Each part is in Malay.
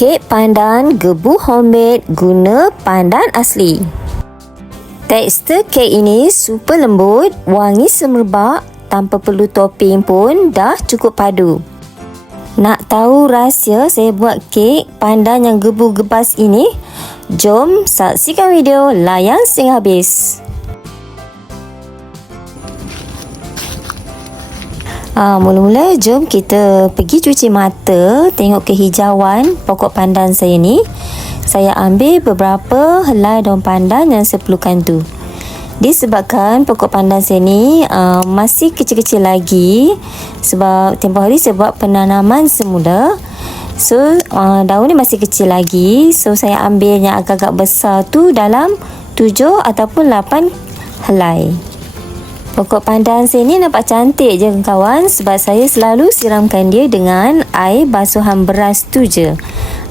Kek pandan gebu homemade guna pandan asli. Tekstur kek ini super lembut, wangi semerbak, tanpa perlu topping pun dah cukup padu. Nak tahu rahsia saya buat kek pandan yang gebu gebas ini? Jom saksikan video layan sehingga habis. Ha, mula-mula jom kita pergi cuci mata tengok kehijauan pokok pandan saya ni. Saya ambil beberapa helai daun pandan yang saya perlukan tu. Disebabkan pokok pandan saya ni uh, masih kecil-kecil lagi sebab tempoh hari saya buat penanaman semula. So uh, daun ni masih kecil lagi So saya ambil yang agak-agak besar tu dalam 7 ataupun 8 helai Pokok pandan saya ni nampak cantik je kawan sebab saya selalu siramkan dia dengan air basuhan beras tu je.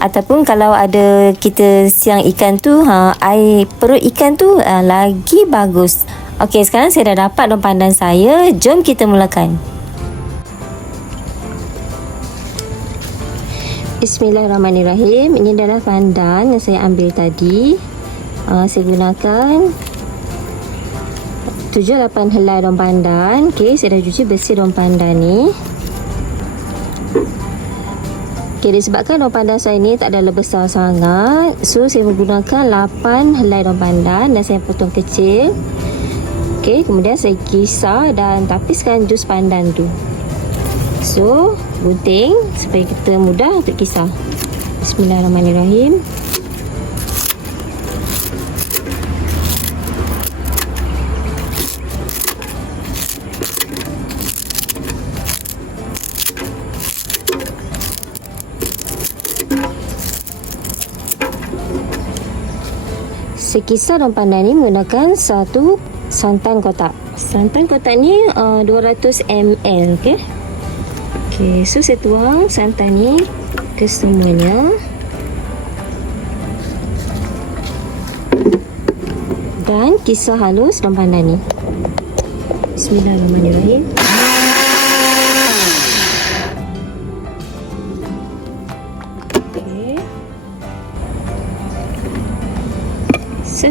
Ataupun kalau ada kita siang ikan tu, ha, air perut ikan tu ha, lagi bagus. Okey, sekarang saya dah dapat daun pandan saya. Jom kita mulakan. Bismillahirrahmanirrahim. Ini adalah pandan yang saya ambil tadi. Uh, saya gunakan 7-8 helai daun pandan. Okay, saya dah cuci bersih daun pandan ni. Okay, disebabkan daun pandan saya ni tak ada besar sangat. So saya menggunakan 8 helai daun pandan dan saya potong kecil. Okay, kemudian saya kisar dan tapiskan jus pandan tu. So gunting supaya kita mudah untuk kisar. Bismillahirrahmanirrahim Sekisar daun pandan ni menggunakan satu santan kotak. Santan kotak ni uh, 200 ml, okey. Okey, so saya tuang santan ni ke semuanya. Dan kisar halus daun pandan ni. Bismillahirrahmanirrahim.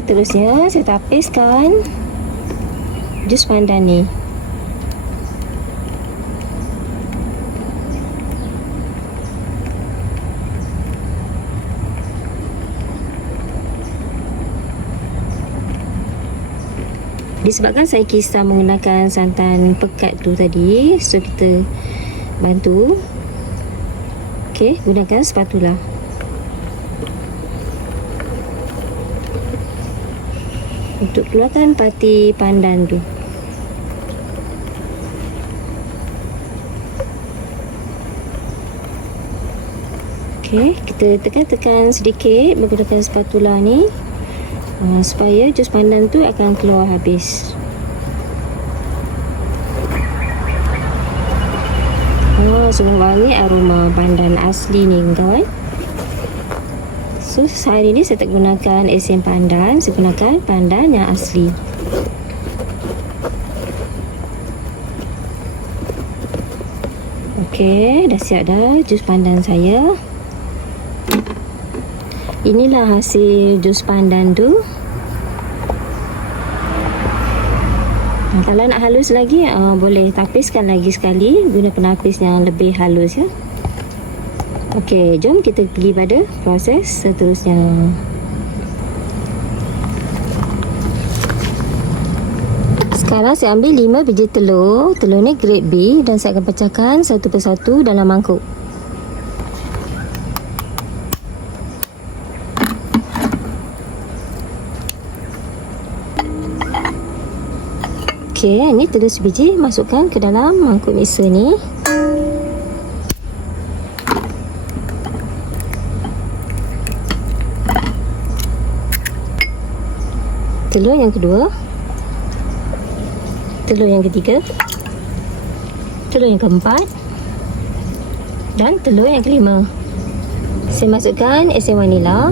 Seterusnya saya tapiskan jus pandan ni. Disebabkan saya kisar menggunakan santan pekat tu tadi, so kita bantu. Okey, gunakan spatula. Untuk keluarkan pati pandan tu. Ok kita tekan-tekan sedikit menggunakan spatula ni. Uh, supaya jus pandan tu akan keluar habis. Oh, sungguh wangi aroma pandan asli ni kawan So hari ni saya tak gunakan esen pandan. Saya gunakan pandan yang asli. Okey, dah siap dah jus pandan saya. Inilah hasil jus pandan tu. Kalau nak halus lagi, uh, boleh tapiskan lagi sekali. Guna penapis yang lebih halus ya Okey, jom kita pergi pada proses seterusnya. Sekarang saya ambil 5 biji telur. Telur ni grade B dan saya akan pecahkan satu persatu dalam mangkuk. Okey, ini telur sebiji masukkan ke dalam mangkuk mixer ni. Telur yang kedua. Telur yang ketiga. Telur yang keempat. Dan telur yang kelima. Saya masukkan esen vanila.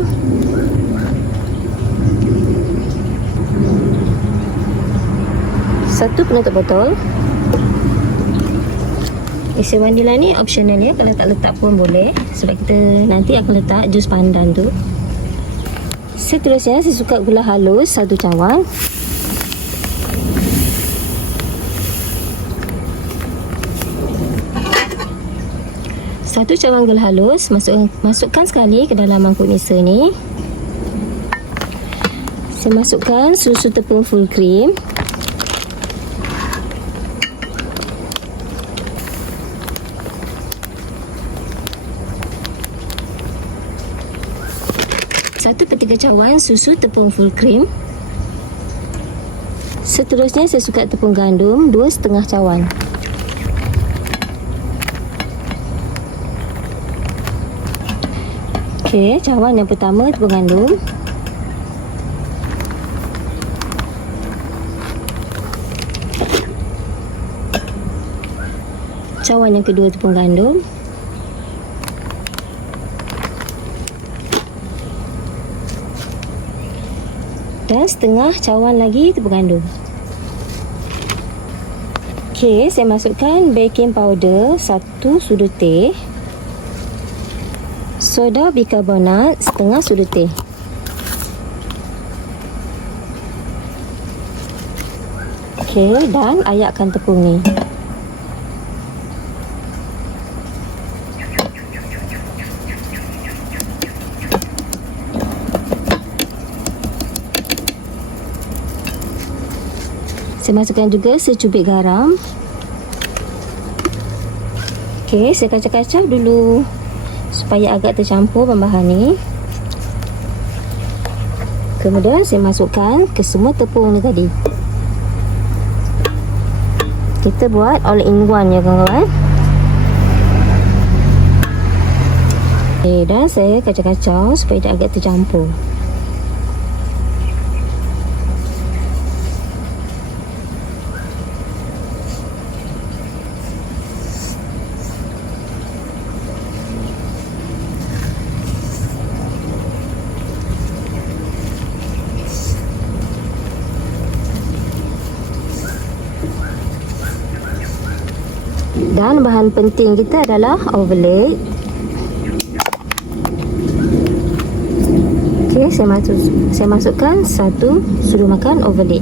Satu penutup botol. Mixer vanilla ni optional ya. Kalau tak letak pun boleh. Sebab kita nanti akan letak jus pandan tu Seterusnya saya suka gula halus Satu cawan Satu cawan gula halus. Masuk, Masukkan sekali ke dalam mangkuk mixer ni. Saya masukkan susu tepung full cream Satu per tiga cawan susu tepung full cream. Seterusnya saya suka tepung gandum dua setengah cawan. Okey, cawan yang pertama tepung gandum. Cawan yang kedua tepung gandum. Dan setengah cawan lagi tepung gandum. Okey, saya masukkan baking powder satu sudu teh. Soda bikarbonat setengah sudu teh. Okey, dan ayakkan tepung ni. Saya masukkan juga secubit garam. Okey, saya kacau-kacau dulu supaya agak tercampur bahan-bahan ni. Kemudian saya masukkan ke semua tepung ni tadi. Kita buat all in one ya kawan-kawan. Okay, dan saya kacau-kacau supaya dia agak tercampur. Dan bahan penting kita adalah overlay. Okey, saya masuk saya masukkan satu sudu makan overlay.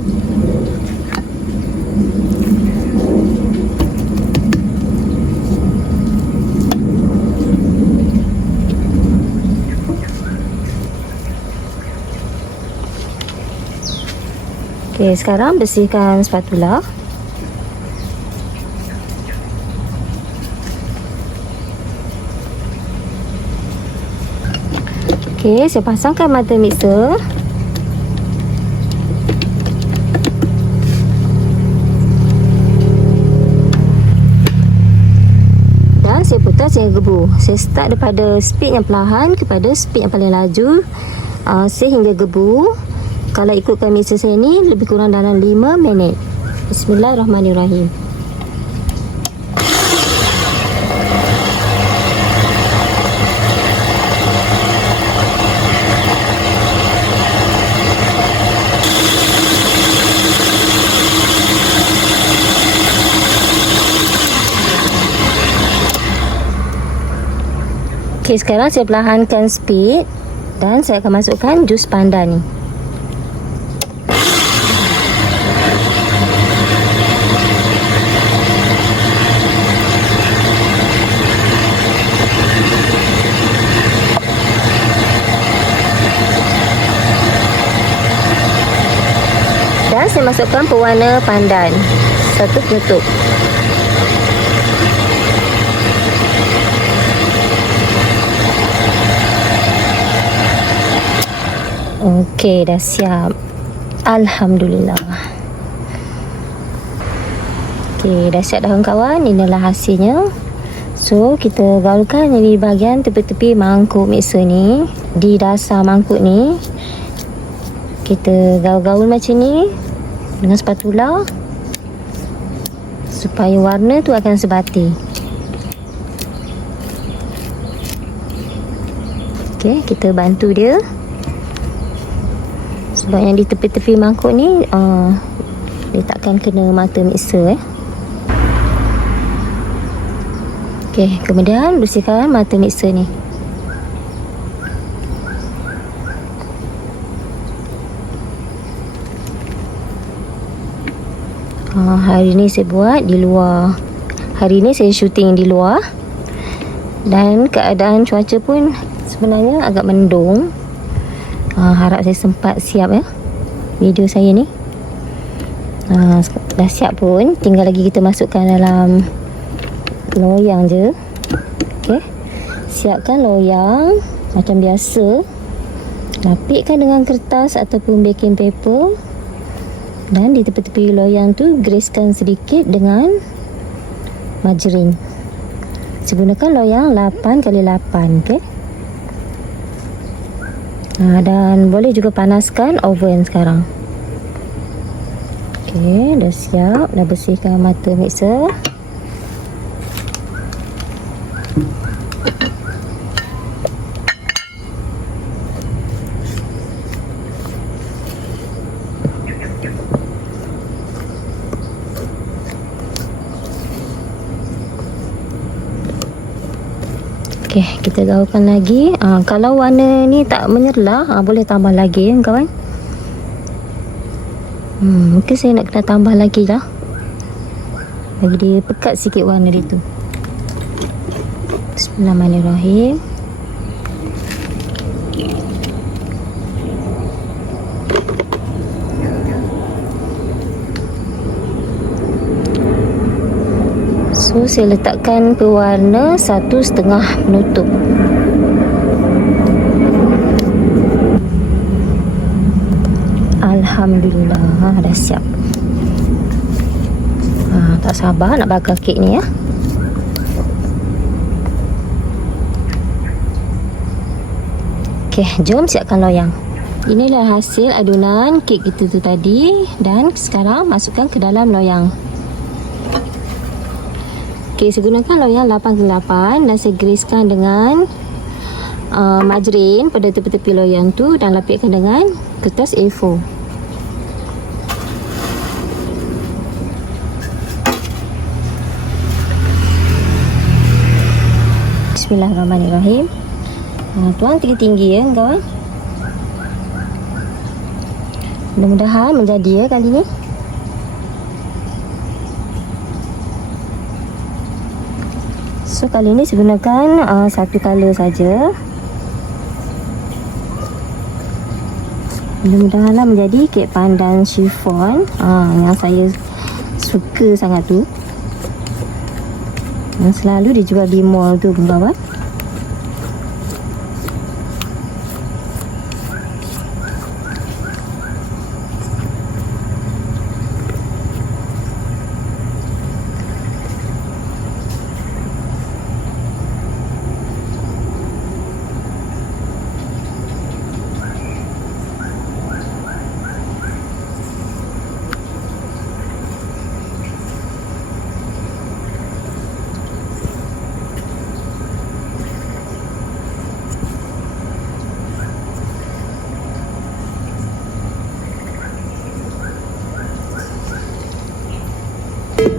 Okey, sekarang bersihkan spatula. Okey, saya pasangkan mata mixer. Dan saya putar sehingga gebu. Saya start daripada speed yang perlahan kepada speed yang paling laju uh, sehingga gebu. Kalau ikutkan mixer saya ni lebih kurang dalam 5 minit. Bismillahirrahmanirrahim. Okey, sekarang saya perlahankan speed dan saya akan masukkan jus pandan ni. Dan saya masukkan pewarna pandan. Satu penutup. Okey, dah siap. Alhamdulillah. Okey, dah siap dah kawan. Inilah hasilnya. So, kita gaulkan di bahagian tepi-tepi mangkuk mixer ni. Di dasar mangkuk ni. Kita gaul-gaul macam ni. Dengan spatula. Supaya warna tu akan sebati. Okey, kita bantu dia sebab yang di tepi-tepi mangkuk ni uh, dia takkan kena mata mixer eh Okey, kemudian bersihkan mata mixer ni. Ha, hari ni saya buat di luar. Hari ni saya syuting di luar. Dan keadaan cuaca pun sebenarnya agak mendung. Ha, harap saya sempat siap ya video saya ni. Ha, dah siap pun, tinggal lagi kita masukkan dalam loyang je. Okey. Siapkan loyang macam biasa. Lapikkan dengan kertas ataupun baking paper dan di tepi-tepi loyang tu greskan sedikit dengan margarin saya gunakan loyang 8 kali 8 okay? Ha, dan boleh juga panaskan oven sekarang. Ok dah siap. Dah bersihkan mata mixer Okey, kita gaulkan lagi. Ha, kalau warna ni tak menyerlah, ha, boleh tambah lagi ya kawan. Hmm, mungkin saya nak kena tambah lagi lah. Bagi dia pekat sikit warna dia tu. Bismillahirrahmanirrahim. So saya letakkan ke warna satu setengah penutup. Alhamdulillah ha, dah siap. Ha, tak sabar nak bakar kek ni ya. Okey, jom siapkan loyang. Inilah hasil adunan kek kita tu tadi dan sekarang masukkan ke dalam loyang. Okey, saya gunakan loyang 8 ke 8 dan saya griskan dengan uh, margarin pada tepi-tepi loyang tu dan lapikkan dengan kertas A4. Bismillahirrahmanirrahim. Uh, tuang tinggi-tinggi ya kawan. Mudah-mudahan menjadi ya kali ni. Kali ni saya gunakan uh, satu color saja. Mudah-mudahan menjadi kek pandan chiffon uh, yang saya suka sangat tu. Yang selalu dijual di mall tu kawan.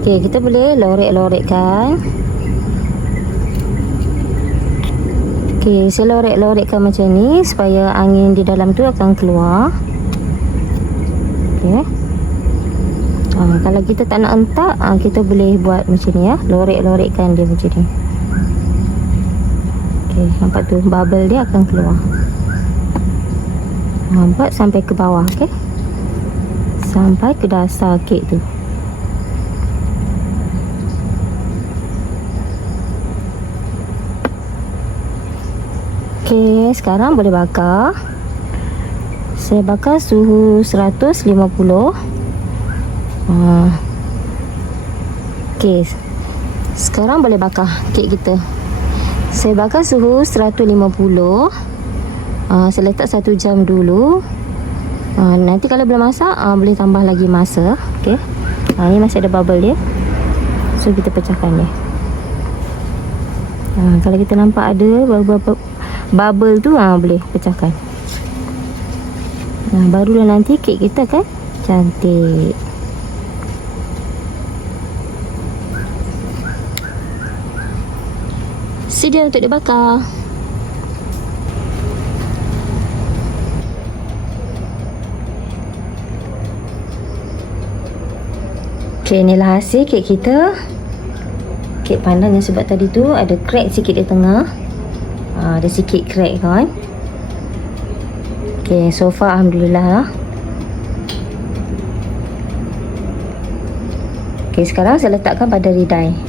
Okey, kita boleh lorek-lorekkan. Okey, saya lorek-lorekkan macam ni supaya angin di dalam tu akan keluar. Okey. Ha, kalau kita tak nak entak, ha, kita boleh buat macam ni ya. Lorek-lorekkan dia macam ni. Okey, nampak tu bubble dia akan keluar. Nampak sampai ke bawah, okey. Sampai ke dasar kek tu. Okey, sekarang boleh bakar. Saya bakar suhu 150. Ha. Okey. Sekarang boleh bakar kek kita. Saya bakar suhu 150. Ha, saya letak 1 jam dulu. Ha, nanti kalau belum masak, ha, boleh tambah lagi masa. Okey. Ha, ini masih ada bubble dia. So kita pecahkan dia. Ha, kalau kita nampak ada bubble-bubble bubble tu ha, boleh pecahkan nah, barulah nanti kek kita kan cantik Sedia untuk dibakar. Okay, inilah hasil kek kita. Kek pandan yang sebab tadi tu ada crack sikit di tengah. Ha, ada sikit crack kan. Okay, so far Alhamdulillah lah. Okay, sekarang saya letakkan pada redai.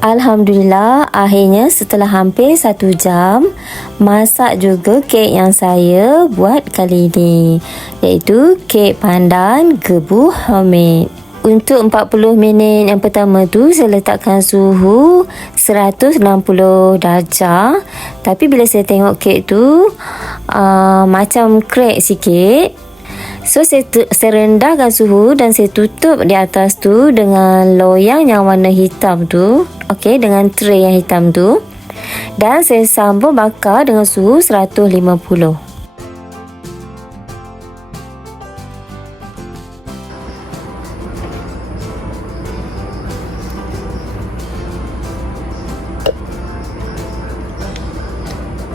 Alhamdulillah akhirnya setelah hampir satu jam masak juga kek yang saya buat kali ini iaitu kek pandan gebu homemade. Untuk 40 minit yang pertama tu saya letakkan suhu 160 darjah tapi bila saya tengok kek tu uh, macam crack sikit So saya, saya rendahkan suhu dan saya tutup di atas tu dengan loyang yang warna hitam tu. Okey, dengan tray yang hitam tu. Dan saya sambung bakar dengan suhu 150.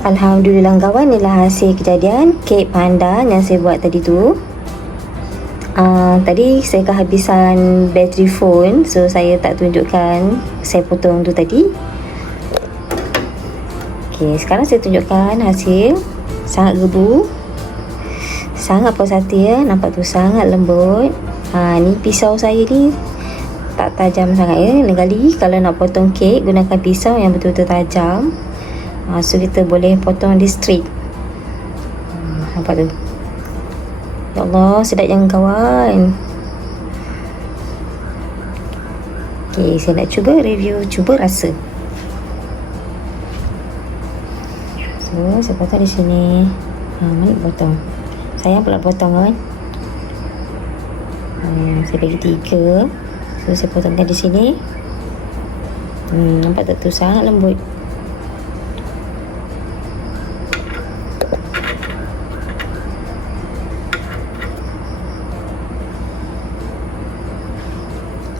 Alhamdulillah kawan inilah hasil kejadian kek pandan yang saya buat tadi tu. Tadi saya kehabisan bateri phone so saya tak tunjukkan. Saya potong tu tadi. Ok sekarang saya tunjukkan hasil. Sangat gebu. Sangat puas hati ya nampak tu sangat lembut. Ha, ni pisau saya ni tak tajam sangat ya. Lain kalau nak potong kek gunakan pisau yang betul-betul tajam. Ha, so kita boleh potong di straight. Ha, nampak tu Ya Allah, sedap yang kawan. Okay, saya nak cuba review, cuba rasa. So, saya potong di sini. Ha, mana potong? Saya pula potong kan. Ha, saya bagi tiga. So, saya potongkan di sini. Hmm, nampak tak tu sangat lembut.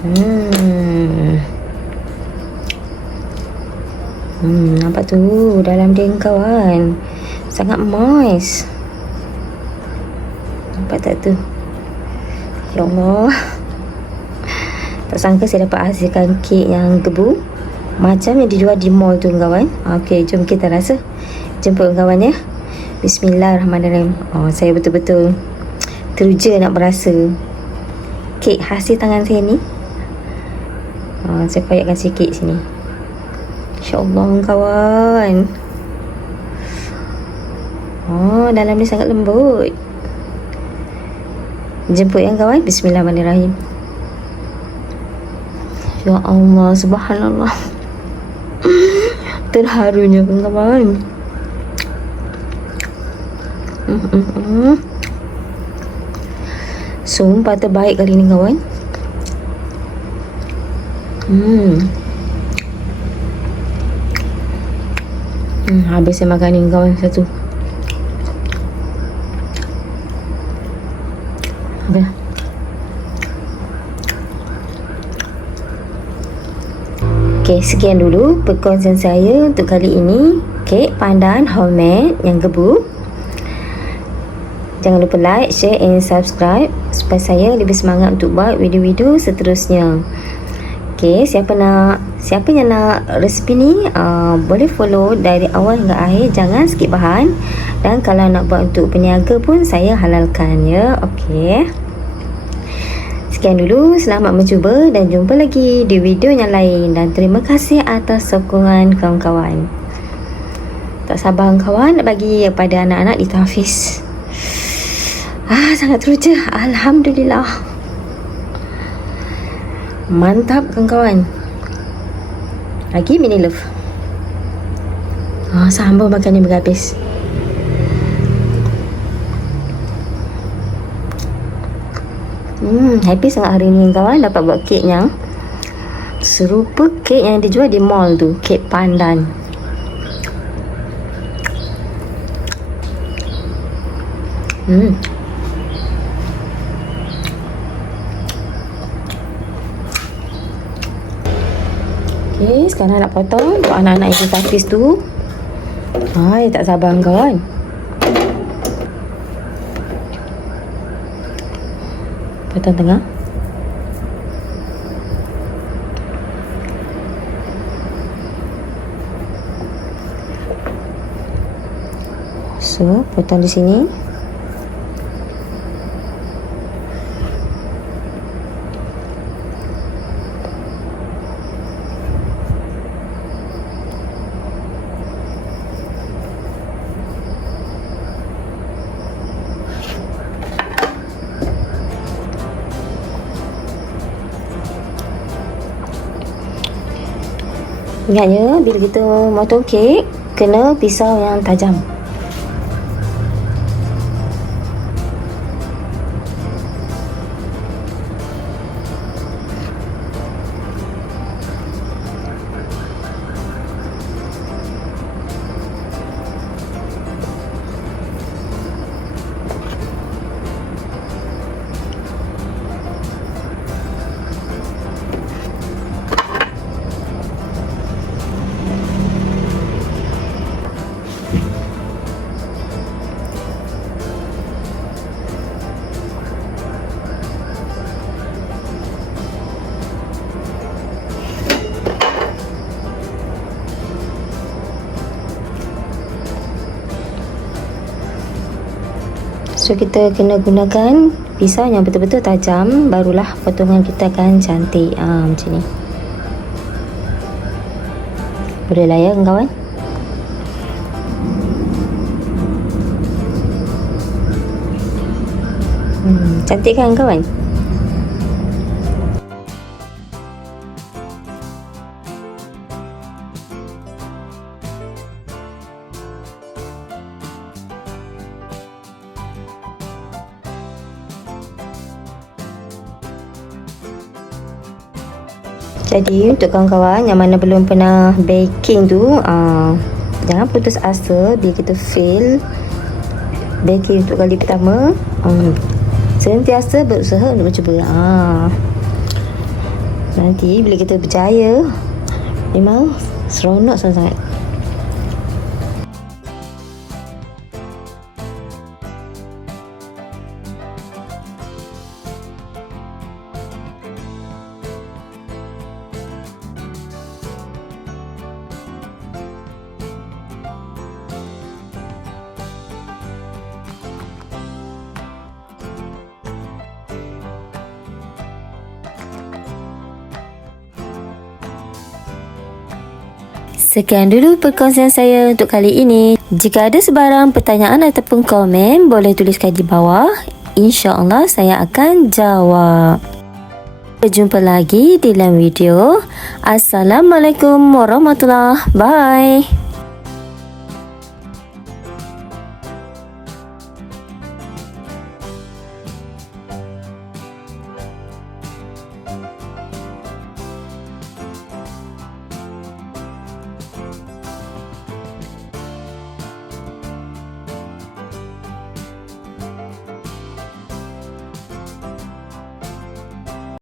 Hmm. Hmm, nampak tu dalam dia kawan. Sangat moist. Nampak tak tu? Ya Allah. Tak sangka saya dapat hasilkan kek yang gebu. Macam yang dijual di mall tu kawan. Okey, jom kita rasa. Jemput kawan ya. Bismillahirrahmanirrahim. Oh, saya betul-betul teruja nak berasa kek hasil tangan saya ni ha, saya koyakkan sikit sini InsyaAllah kawan. Oh, dalam ni sangat lembut. Jemput yang kawan. Bismillahirrahmanirrahim. Ya Allah Subhanallah. Terharunya kawan. Hmm, hmm. Sumpah terbaik kali ni kawan. Hmm. Hmm, habis saya makan ni kawan satu. Okay. Okay, sekian dulu perkongsian saya untuk kali ini. Kek pandan homemade yang gebu. Jangan lupa like, share and subscribe supaya saya lebih semangat untuk buat video-video seterusnya. Okey, siapa nak siapa yang nak resipi ni uh, boleh follow dari awal hingga akhir, jangan skip bahan. Dan kalau nak buat untuk peniaga pun saya halalkan ya. Okey. Sekian dulu, selamat mencuba dan jumpa lagi di video yang lain dan terima kasih atas sokongan kawan-kawan. Tak sabar kawan nak bagi kepada anak-anak di tahfiz. Ah, sangat teruja. Alhamdulillah. Mantap kawan-kawan Lagi mini love Ha, sambung makan ni berhabis. Hmm, happy sangat hari ni kawan dapat buat kek yang serupa kek yang dijual di mall tu, kek pandan. Hmm. Okay, sekarang nak potong untuk anak-anak yang tapis tu. Hai, tak sabar kawan. Potong tengah. So, potong di sini. Ingatnya bila kita motong kek kena pisau yang tajam. So kita kena gunakan pisau yang betul-betul tajam barulah potongan kita akan cantik. Ah macam ni. Boleh ya kawan? Hmm, cantik kan kawan? Jadi untuk kawan-kawan yang mana belum pernah baking tu uh, Jangan putus asa bila kita fail Baking untuk kali pertama. Um, Sentiasa berusaha untuk mencuba. Uh, Nanti bila kita berjaya Memang seronok sangat-sangat Sekian dulu perkongsian saya untuk kali ini. Jika ada sebarang pertanyaan ataupun komen, boleh tuliskan di bawah. InsyaAllah saya akan jawab. Berjumpa lagi di dalam video. Assalamualaikum warahmatullahi Bye.